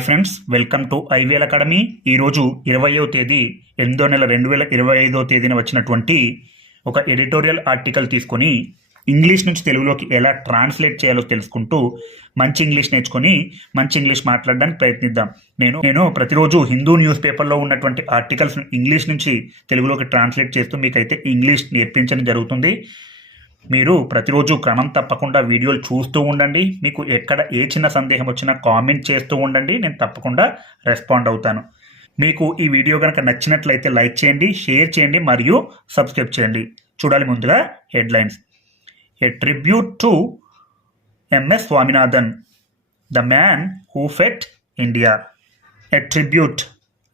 Hi friends welcome to IVL academy. ఈరోజు ఇరవయో తేదీ ఎనిమిదో నెల రెండు వేల ఇరవై ఐదో తేదీన వచ్చినటువంటి ఒక ఎడిటోరియల్ ఆర్టికల్ తీసుకొని ఇంగ్లీష్ నుంచి తెలుగులోకి ఎలా ట్రాన్స్లేట్ చేయాలో తెలుసుకుంటూ మంచి ఇంగ్లీష్ నేర్చుకొని మంచి ఇంగ్లీష్ మాట్లాడడానికి ప్రయత్నిద్దాం. నేను నేను ప్రతిరోజు హిందూ న్యూస్ పేపర్లో ఉన్నటువంటి ఆర్టికల్స్ ఇంగ్లీష్ నుంచి తెలుగులోకి ట్రాన్స్లేట్ చేస్తూ మీకైతే ఇంగ్లీష్ నేర్పించడం జరుగుతుంది. మీరు ప్రతిరోజు క్రమం తప్పకుండా వీడియోలు చూస్తూ ఉండండి. మీకు ఎక్కడ ఏ చిన్న సందేహం వచ్చినా కామెంట్ చేస్తూ ఉండండి. నేను తప్పకుండా రెస్పాండ్ అవుతాను. మీకు ఈ వీడియో కనుక నచ్చినట్లయితే లైక్ చేయండి షేర్ చేయండి మరియు సబ్స్క్రైబ్ చేయండి. చూడాలి ముందుగా headlines. A tribute to MS Swaminathan the man who fed India. A tribute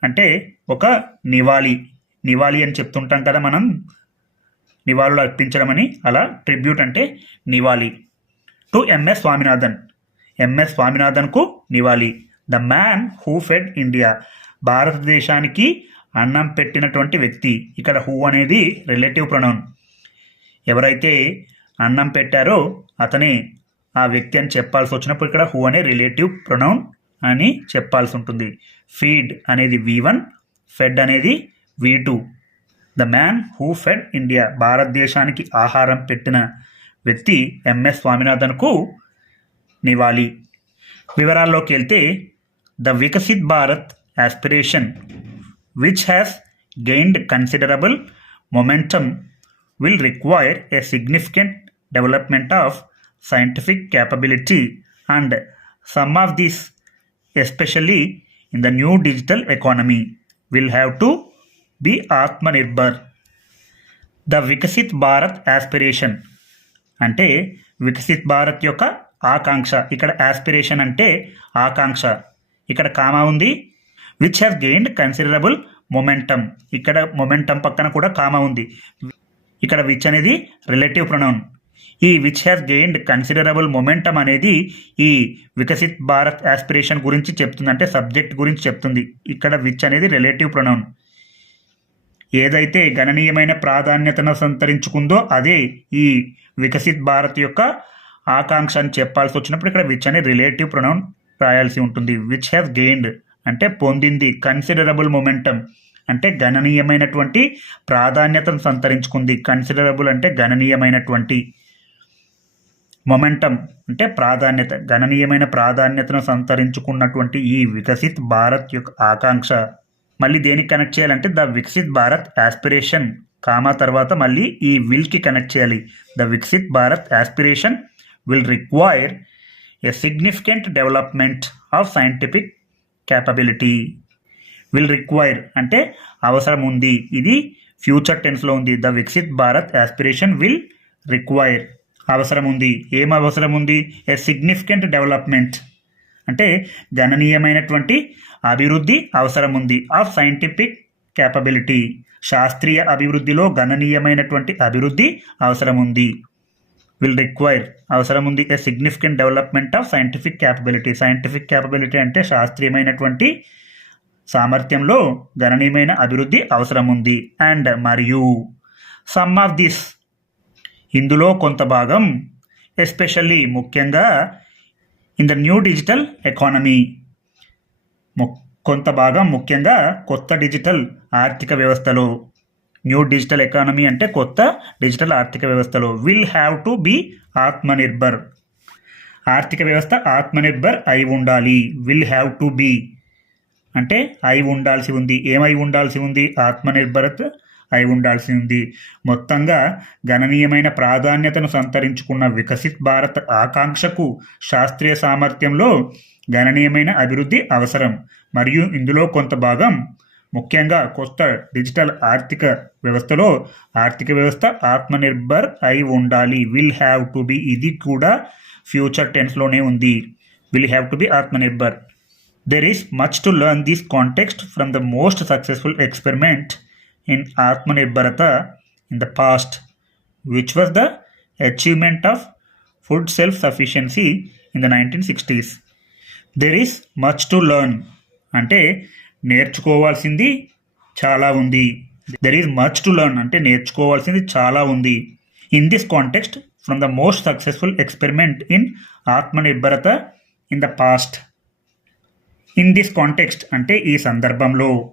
అంటే ఒక నివాళి. నివాళి అని చెప్తుంటాం కదా మనం. నివాళులు అర్పించడమని అలా ట్రిబ్యూట్ అంటే నివాళి. To MS Swaminathan. ఎంఎస్ స్వామినాథన్కు నివాళి. The man who fed India. భారతదేశానికి అన్నం పెట్టినటువంటి వ్యక్తి. ఇక్కడ హూ అనేది రిలేటివ్ ప్రొనౌన్. ఎవరైతే అన్నం పెట్టారో అతనే ఆ వ్యక్తి అని చెప్పాల్సి వచ్చినప్పుడు ఇక్కడ హూ అనే రిలేటివ్ ప్రొనౌన్ అని చెప్పాల్సి ఉంటుంది. ఫీడ్ అనేది వి వన్ ఫెడ్ అనేది V two. The man who fed India భారతదేశానికి ఆహారం పెట్టిన వ్యక్తి ఎంఎస్ స్వామినాథన్కు నివాళి. వివరాల్లోకి వెళ్తే the Viksit Bharat aspiration which has gained considerable momentum will require a significant development of scientific capability and some of these especially in the new digital economy will have to be atmanirbhar the Viksit Bharat aspiration అంటే వికసిత్ భారత్ యొక్క ఆకాంక్ష. ఇక్కడ aspiration అంటే ఆకాంక్ష. ఇక్కడ comma ఉంది. Which has gained considerable momentum ఇక్కడ momentum పక్కన కూడా comma ఉంది. ఇక్కడ విచ్ అనేది రిలేటివ్ ప్రొనౌన్ ఈ which has gained considerable momentum అనేది ఈ వికసిత్ భారత్ యాస్పిరేషన్ గురించి చెప్తుంది. అంటే సబ్జెక్ట్ గురించి చెప్తుంది. ఇక్కడ విచ్ అనేది రిలేటివ్ ప్రొనౌన్ ఏదైతే గణనీయమైన ప్రాధాన్యతను సంతరించుకుందో అదే ఈ వికసిత్ భారత్ యొక్క ఆకాంక్ష అని చెప్పాల్సి వచ్చినప్పుడు ఇక్కడ విచ్ అనే రిలేటివ్ ప్రొనౌన్ రాయాల్సి ఉంటుంది. విచ్ హ్యాస్ గెయిన్డ్ అంటే పొందింది. కన్సిడరబుల్ మొమెంటమ్ అంటే గణనీయమైనటువంటి ప్రాధాన్యతను సంతరించుకుంది. కన్సిడరబుల్ అంటే గణనీయమైనటువంటి మొమెంటం అంటే ప్రాధాన్యత. గణనీయమైన ప్రాధాన్యతను సంతరించుకున్నటువంటి ఈ వికసిత్ భారత్ యొక్క ఆకాంక్ష. మళ్ళీ దేనికి కనెక్ట్ చేయాలంటే the Viksit Bharat aspiration comma తర్వాత మళ్ళీ ఈ విల్కి కనెక్ట్ చేయాలి. The Viksit Bharat aspiration will require a significant development of scientific capability will require అంటే అవసరం ఉంది. ఇది ఫ్యూచర్ టెన్స్లో ఉంది. The Viksit Bharat aspiration will require అవసరం ఉంది. ఏం అవసరం ఉంది? ఏ సిగ్నిఫికెంట్ డెవలప్మెంట్ అంటే గణనీయమైనటువంటి అభివృద్ధి అవసరం ఉంది ఆఫ్ సైంటిఫిక్ క్యాపబిలిటీ. శాస్త్రీయ అభివృద్ధిలో గణనీయమైనటువంటి అభివృద్ధి అవసరం ఉంది విల్ రిక్వైర్ అవసరం ఉంది a significant development of scientific capability scientific capability అంటే శాస్త్రీయమైనటువంటి సామర్థ్యంలో గణనీయమైన అభివృద్ధి అవసరం ఉంది అండ్ మరియు సమ్ ఆఫ్ దిస్ ఇందులో కొంత భాగం ఎస్పెషల్లీ ముఖ్యంగా in the new digital economy. కొంత భాగం ముఖ్యంగా కొత్త డిజిటల్ ఆర్థిక వ్యవస్థలో. న్యూ డిజిటల్ ఎకానమీ అంటే కొత్త డిజిటల్ ఆర్థిక వ్యవస్థలో. Will have to be Atmanirbhar. ఆర్థిక వ్యవస్థ ఆత్మనిర్భర్ అయి ఉండాలి. Will have to be. అంటే అయి ఉండాల్సి ఉంది. ఏమై ఉండాల్సి ఉంది? ఆత్మనిర్భరత అయి ఉండాల్సి ఉంది. మొత్తంగా గణనీయమైన ప్రాధాన్యతను సంతరించుకున్న వికసిత్ భారత్ ఆకాంక్షకు శాస్త్రీయ సామర్థ్యంలో గణనీయమైన అభివృద్ధి అవసరం. మరియు ఇందులో కొంత భాగం ముఖ్యంగా కొత్త డిజిటల్ ఆర్థిక వ్యవస్థలో ఆర్థిక వ్యవస్థ ఆత్మనిర్భర్ అయి ఉండాలి. విల్ హ్యావ్ టు బి ఇది కూడా ఫ్యూచర్ టెన్స్లోనే ఉంది. Will have to be Atmanirbhar. There is much to learn this context from the most successful experiment in Atmanirbharata in the past, which was the achievement of food self sufficiency in the 1960s. There is much to learn అంటే నేర్చుకోవాల్సింది చాలా ఉంది. There is much to learn అంటే నేర్చుకోవాల్సింది చాలా ఉంది. In this context from the most successful experiment in Atmanirbharata in the past in this context అంటే ఈ సందర్భంలో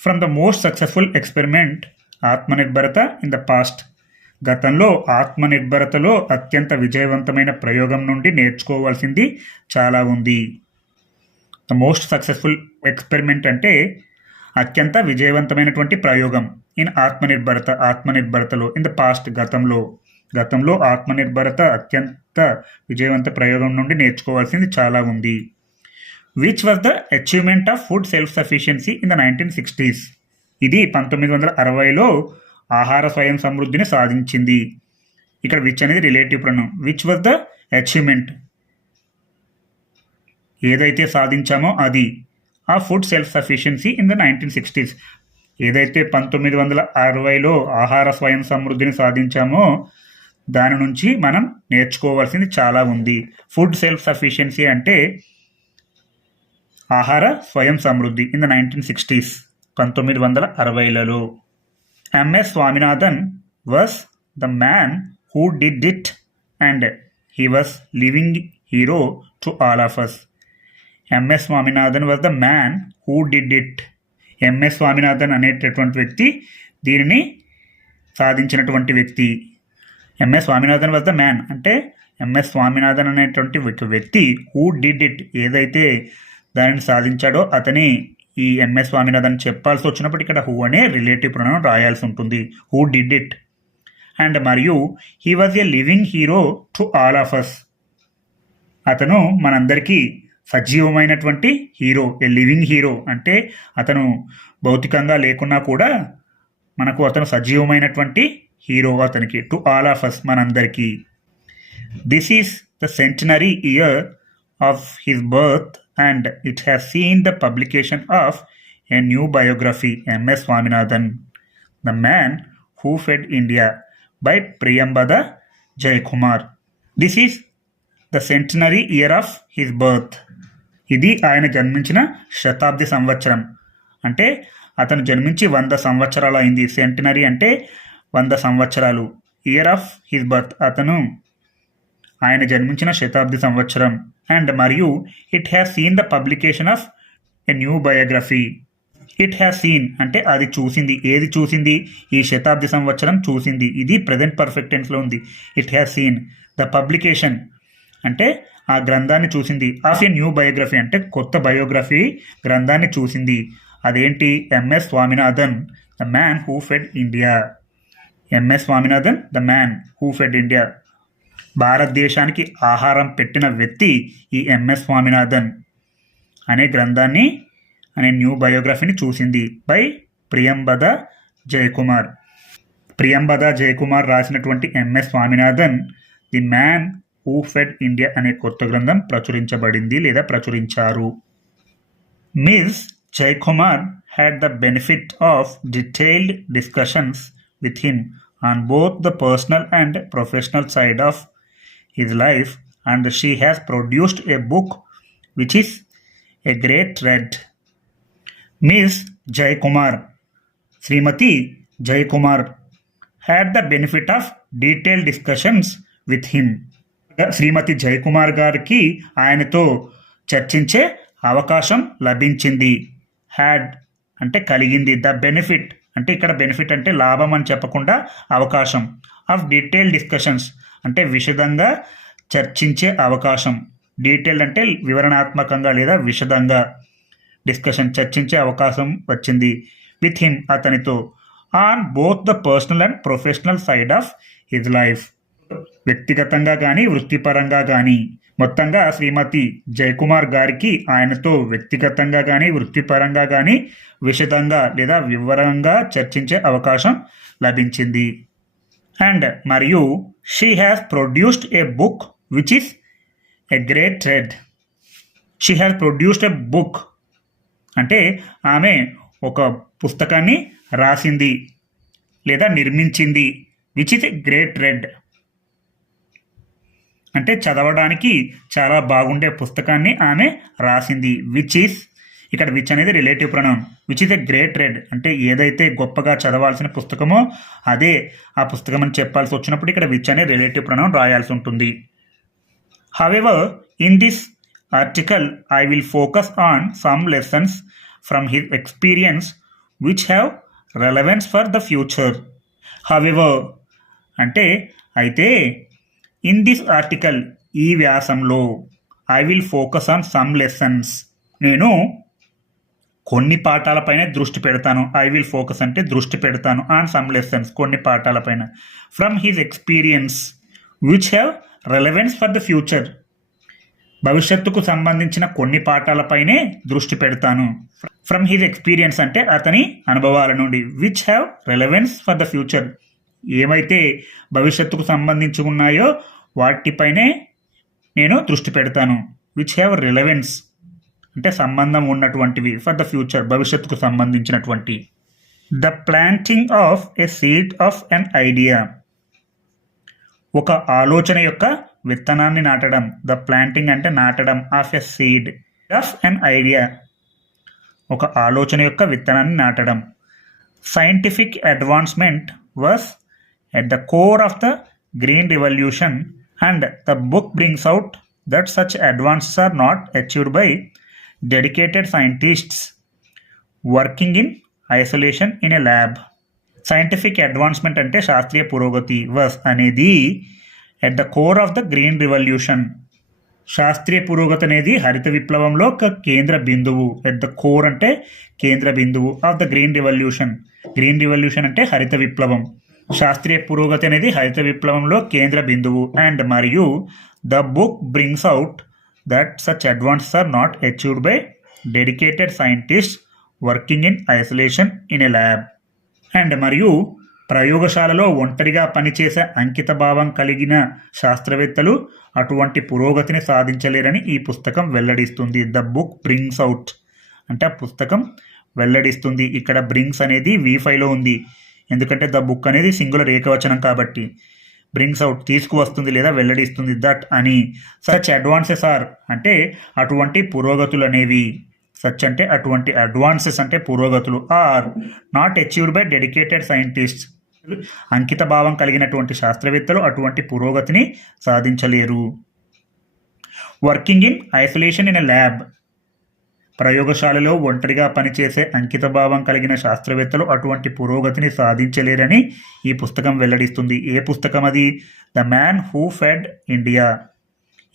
from the most successful experiment Atmanirbharata in the past గతంలో ఆత్మనిర్భరతలో అత్యంత విజయవంతమైన ప్రయోగం నుండి నేర్చుకోవాల్సింది చాలా ఉంది. ద మోస్ట్ సక్సెస్ఫుల్ ఎక్స్పెరిమెంట్ అంటే అత్యంత విజయవంతమైనటువంటి ప్రయోగం ఇన్ ఆత్మనిర్భరత ఆత్మనిర్భరతలో ఇన్ ద పాస్ట్ గతంలో. గతంలో ఆత్మనిర్భరత అత్యంత విజయవంత ప్రయోగం నుండి నేర్చుకోవాల్సింది చాలా ఉంది. Which was the achievement of food self sufficiency in the nineteen sixties ఇది పంతొమ్మిది వందల అరవైలో ఆహార స్వయం సమృద్ధిని సాధించింది. ఇక్కడ విచ్ అనేది relative pronoun which was the achievement ఏదైతే సాధించామో అది. ఆ food self sufficiency in the nineteen sixties ఏదైతే పంతొమ్మిది వందల అరవైలో ఆహార స్వయం సమృద్ధిని సాధించామో దాని నుంచి మనం నేర్చుకోవాల్సింది చాలా ఉంది. ఫుడ్ సెల్ఫ్ సఫిషియన్సీ అంటే ఆహార స్వయం సమృద్ధి ఇన్ ద నైన్టీన్ సిక్స్టీస్ పంతొమ్మిది వందల అరవైలలో. MS Swaminathan was the man who did it and he was living hero to all of us MS Swaminathan was the man who did it MS Swaminathan అనేటటువంటి వ్యక్తి దీనిని సాధించినటువంటి వ్యక్తి. MS Swaminathan was the man అంటే MS Swaminathan అనేటువంటి వ్యక్తి who did it ఏదైతే దానిని సాధించాడో అతని ఈ ఎంఎస్ స్వామినాథన్ చెప్పాల్సి వచ్చినప్పుడు ఇక్కడ హూ అనే రిలేటివ్ ప్రొనౌన్ రాయాల్సి ఉంటుంది. Who did it. అండ్ మరియు he was a living hero to all of us అతను మనందరికీ సజీవమైనటువంటి హీరో ఏ లివింగ్ హీరో. అంటే అతను భౌతికంగా లేకున్నా కూడా మనకు అతను సజీవమైనటువంటి హీరో అతనికి టు ఆల్ ఆఫ్ అస్ మనందరికీ. This is the centenary year of his birth and it has seen the publication of a new biography MS Swaminathan the man who fed India by Priyambada Jayakumar this is the centenary year of his birth ఇది ఆయన జన్మించిన శతాబ్ది సంవత్సరం. అంటే అతను జన్మించి వంద సంవత్సరాలు అయింది. సెంటనరీ అంటే వంద సంవత్సరాలు. ఇయర్ ఆఫ్ హిస్ బర్త్ అతను ఆయన జన్మించిన శతాబ్ది సంవత్సరం. అండ్ మరియు it has seen the publication of a new biography. It has seen అంటే అది చూసింది. ఏది చూసింది? ఈ శతాబ్ది సంవత్సరం చూసింది. ఇది ప్రజెంట్ పర్ఫెక్ట్ టెన్స్లో ఉంది. It has seen the publication అంటే ఆ గ్రంథాన్ని చూసింది. ఆఫ్ ఎ న్యూ బయోగ్రఫీ అంటే కొత్త బయోగ్రఫీ గ్రంథాన్ని చూసింది. అదేంటి? MS Swaminathan the man who fed India. MS Swaminathan the man who fed India. భారతదేశానికి ఆహారం పెట్టిన వ్యక్తి ఈ ఎంఎస్ స్వామినాథన్ అనే గ్రంథాన్ని అనే న్యూ బయోగ్రఫీని చూసింది బై ప్రియంబద జయకుమార్. ప్రియంబద జయకుమార్ రాసినటువంటి MS Swaminathan the man who fed India అనే కొత్త గ్రంథం ప్రచురించబడింది లేదా ప్రచురించారు. Miss Jayakumar had the benefit of detailed discussions with him on both the personal and professional side of his life and she has produced a book which is a great read. Miss Jay Kumar, Srimati Jay Kumar, had the benefit of detailed discussions with him. Shrimati Jaikumar గారికి ఆయనతో చర్చించే అవకాశం లభించింది had అంటే కలిగింది the benefit అంటే ఇక్కడ benefit అంటే లాభం అని చెప్పకుండా అవకాశం. ఆఫ్ డీటెయిల్ డిస్కషన్స్ అంటే విషదంగా చర్చించే అవకాశం. డీటెయిల్ అంటే వివరణాత్మకంగా లేదా విషదంగా డిస్కషన్ చర్చించే అవకాశం వచ్చింది. విత్ హిమ్ అతనితో. On both the personal and professional side of his life వ్యక్తిగతంగా కానీ వృత్తిపరంగా కానీ మొత్తంగా శ్రీమతి జయకుమార్ గారికి ఆయనతో వ్యక్తిగతంగా కానీ వృత్తిపరంగా కానీ విషదంగా లేదా వివరంగా చర్చించే అవకాశం లభించింది. అండ్ మరియు she has produced a book which is a great read. She has produced a book. అంటే ఆమె ఒక పుస్తకాన్ని రాసింది లేదా నిర్మించింది which is a great read అంటే చదవడానికి చాలా బాగుండే పుస్తకాన్ని ఆమె రాసింది. విచ్ ఈస్ ఇక్కడ విచ్ అనేది relative pronoun which is a great read అంటే ఏదైతే గొప్పగా చదవాల్సిన పుస్తకమో అదే ఆ పుస్తకం అని చెప్పాల్సి వచ్చినప్పుడు ఇక్కడ విచ్ అనే రిలేటివ్ ప్రణం రాయాల్సి ఉంటుంది. However in this article I will focus on some lessons from his experience which have relevance for the future however అంటే అయితే ఇన్ దిస్ ఆర్టికల్ ఈ వ్యాసంలో I will focus on some lessons నేను కొన్ని పాఠాలపైన దృష్టి పెడతాను. ఐ విల్ ఫోకస్ అంటే దృష్టి పెడతాను. ఆన్ సమ్ లెసన్స్ కొన్ని పాఠాలపైన from his experience which have relevance for the future భవిష్యత్తుకు సంబంధించిన కొన్ని పాఠాలపైనే దృష్టి పెడతాను. ఫ్రమ్ హిజ్ ఎక్స్పీరియన్స్ అంటే అతని అనుభవాల నుండి. Which have relevance for the future ఏమైతే భవిష్యత్తుకు సంబంధించి ఉన్నాయో వాటిపైనే నేను దృష్టి పెడతాను. విచ్ హ్యావ్ రిలవెన్స్ అంటే సంబంధం ఉన్నటువంటివి ఫర్ ద ఫ్యూచర్ భవిష్యత్తుకు సంబంధించినటువంటి. The planting of a seed of an idea ఒక ఆలోచన యొక్క విత్తనాన్ని నాటడం ద ప్లాంటింగ్ అంటే నాటడం of a seed of an idea ఒక ఆలోచన యొక్క విత్తనాన్ని నాటడం. Scientific advancement was at the core of the green revolution and the book brings out that such advances are not achieved by dedicated scientists working in isolation in a lab scientific advancement అంటే శాస్త్రీయ పురోగతి was అనేది at the core of the green revolution శాస్త్రీయ పురోగతి అనేది హరిత విప్లవంలో ఒక కేంద్ర బిందువు. ఎట్ ద కోర్ అంటే కేంద్ర బిందువు of the green revolution green revolution అంటే హరిత విప్లవం. శాస్త్రీయ పురోగతి అనేది హరిత విప్లవంలో కేంద్ర బిందువు. అండ్ మరియు the book brings out that such advances are not achieved by dedicated scientist working in isolation in a lab. And మరియు ప్రయోగశాలలో ఒంటరిగా పనిచేసే అంకిత భావం కలిగిన శాస్త్రవేత్తలు అటువంటి పురోగతిని సాధించలేరని ఈ పుస్తకం వెల్లడిస్తుంది. ద బుక్ బ్రింగ్స్ అవుట్ అంటే ఆ పుస్తకం వెల్లడిస్తుంది. ఇక్కడ బ్రింగ్స్ అనేది వి ఉంది. ఎందుకంటే ద బుక్ అనేది సింగులర్ ఏకవచనం కాబట్టి. బ్రింగ్స్ అవుట్ తీసుకువస్తుంది లేదా వెల్లడిస్తుంది దట్ అని. సచ్ అడ్వాన్సెస్ ఆర్ అంటే అటువంటి పురోగతులు అనేవి. సచ్ అంటే అటువంటి అడ్వాన్సెస్ అంటే పురోగతులు are not achieved by dedicated scientist. అంకిత భావం కలిగినటువంటి శాస్త్రవేత్తలు అటువంటి పురోగతిని సాధించలేరు. Working in isolation in a lab. ప్రయోగశాలలో ఒంటరిగా పనిచేసే అంకితభావం కలిగిన శాస్త్రవేత్తలు అటువంటి పురోగతిని సాధించలేరని ఈ పుస్తకం వెల్లడిస్తుంది. ఏ పుస్తకం అది? The man who fed India.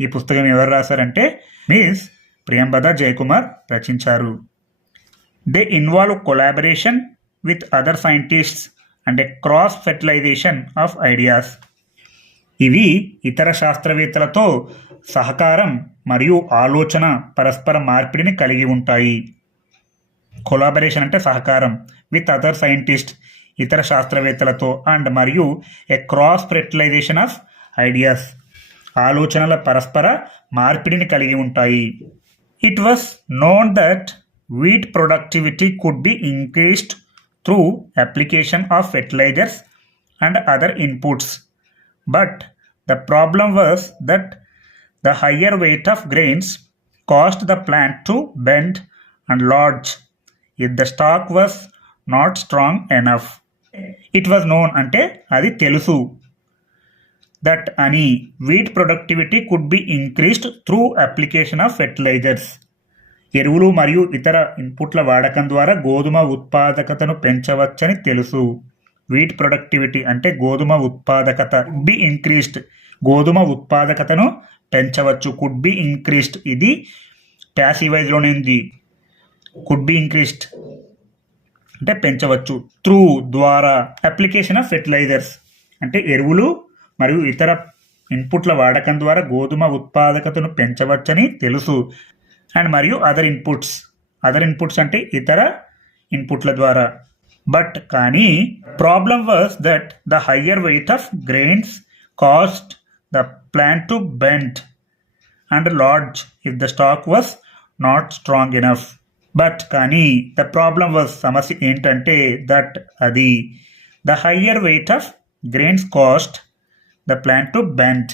ఈ పుస్తకం ఎవరు రాశారంటే మిస్ ప్రియంబద జయకుమార్ రచించారు. They involve collaboration with other scientists and cross fertilisation of ideas. ఇవి ఇతర శాస్త్రవేత్తలతో సహకారం మరియు ఆలోచన పరస్పర మార్పిడిని కలిగి ఉంటాయి. కొలాబరేషన్ అంటే సహకారం. విత్ అదర్ సైంటిస్ట్ ఇతర శాస్త్రవేత్తలతో అండ్ మరియు a cross fertilisation of ideas ఆలోచనల పరస్పర మార్పిడిని కలిగి ఉంటాయి. It was known that wheat productivity could be increased through application of fertilisers and other inputs but the problem was that the higher weight of grains caused the plant to bend and lodge if the stalk was not strong enough. It was known అంటే అది తెలుసు. That అని wheat productivity could be increased through application of fertilisers ఎరువులు మరియు ఇతర ఇన్పుట్ల వాడకం ద్వారా గోధుమ ఉత్పాదకతను పెంచవచ్చని తెలుసు. వీట్ ప్రొడక్టివిటీ అంటే గోధుమ ఉత్పాదకత బి ఇంక్రీస్డ్ గోధుమ ఉత్పాదకతను పెంచవచ్చు. కుడ్ బి ఇంక్రీస్డ్ ఇది ప్యాసివైజ్లోనే ఉంది. కుడ్ బి ఇంక్రీస్డ్ అంటే పెంచవచ్చు. త్రూ ద్వారా. అప్లికేషన్ ఆఫ్ ఫెర్టిలైజర్స్ అంటే ఎరువులు మరియు ఇతర ఇన్పుట్ల వాడకం ద్వారా గోధుమ ఉత్పాదకతను పెంచవచ్చని తెలుసు. అండ్ మరియు అదర్ ఇన్పుట్స్ అదర్ ఇన్పుట్స్ అంటే ఇతర ఇన్పుట్ల ద్వారా. బట్ కానీ problem was that the higher weight of grains cost the plant to bend and lodge if the stalk was not strong enough. But కానీ ద ప్రాబ్లం వాజ్ సమస్య ఏంటంటే that అది the higher weight of grains cost the plant to bend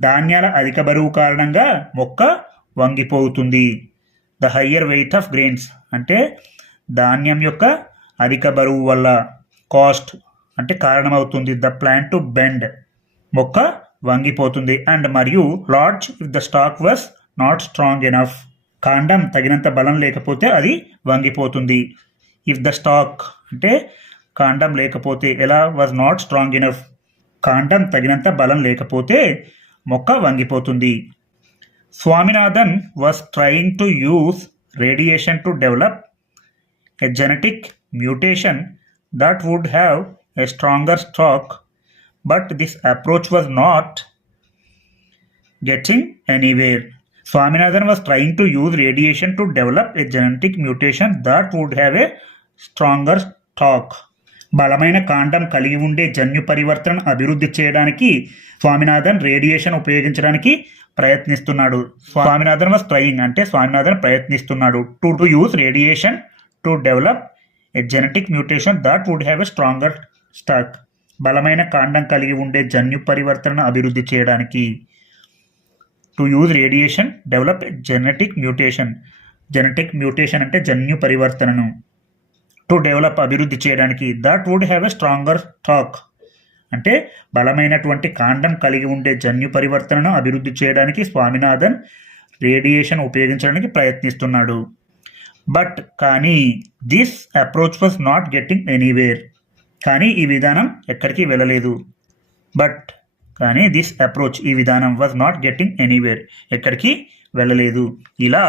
ధాన్యాల అధిక బరువు కారణంగా మొక్క వంగిపోతుంది. The higher weight of grains అంటే ధాన్యం యొక్క అధిక బరువు వల్ల కాస్ట్ అంటే కారణమవుతుంది ద ప్లాన్ టు బెండ్ మొక్క వంగిపోతుంది. అండ్ మరియు lodge if the stalk was not strong enough. కాండం తగినంత బలం లేకపోతే అది వంగిపోతుంది. ఇఫ్ ద స్టాక్ అంటే కాండం లేకపోతే ఎలా వాజ్ నాట్ స్ట్రాంగ్ ఎనఫ్? కాండం తగినంత బలం లేకపోతే మొక్క వంగిపోతుంది. Swaminathan was trying to use radiation to develop a genetic mutation that would have a stronger stalk but this approach was not getting anywhere. Swaminathan was trying to use radiation to develop a genetic mutation that would have a stronger stalk బలమైన కాండం కలిగి ఉండే జన్యు పరివర్తనను అభివృద్ధి చేయడానికి Swaminathan radiation ఉపయోగించడానికి ప్రయత్నిస్తున్నాడు. స్వామినాథన్ వాజ్ ట్రయింగ్ అంటే స్వామినాథన్ ప్రయత్నిస్తున్నాడు. To to use radiation to develop a genetic mutation that would have a stronger stalk బలమైన కాండం కలిగి ఉండే జన్యు పరివర్తనను అభివృద్ధి చేయడానికి to use radiation develop genetic mutation genetic mutation అంటే జన్యు పరివర్తనను. టు డెవలప్ అభివృద్ధి చేయడానికి that would have a stronger stalk అంటే బలమైనటువంటి కాండం కలిగి ఉండే జన్యు పరివర్తనను అభివృద్ధి చేయడానికి స్వామినాథన్ రేడియేషన్ ఉపయోగించడానికి ప్రయత్నిస్తున్నాడు. బట్ కానీ this approach was not getting anywhere కానీ ఈ విధానం ఎక్కడికి వెళ్ళలేదు. బట్ కానీ దిస్ అప్రోచ్ ఈ విధానం వాజ్ నాట్ గెట్టింగ్ ఎనీవేర్ ఎక్కడికి వెళ్ళలేదు. ఇలా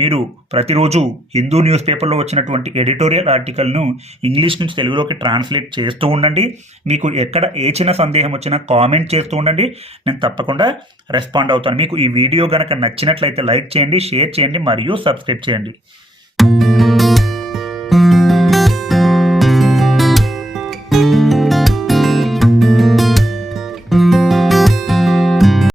మీరు ప్రతిరోజు హిందూ న్యూస్ పేపర్లో వచ్చినటువంటి ఎడిటోరియల్ ఆర్టికల్ను ఇంగ్లీష్ నుంచి తెలుగులోకి ట్రాన్స్లేట్ చేస్తూ ఉండండి. మీకు ఎక్కడ ఏ చిన్న సందేహం వచ్చినా కామెంట్ చేస్తూ ఉండండి. నేను తప్పకుండా రెస్పాండ్ అవుతాను. మీకు ఈ వీడియో కనుక నచ్చినట్లయితే లైక్ చేయండి షేర్ చేయండి మరియు సబ్స్క్రైబ్ చేయండి.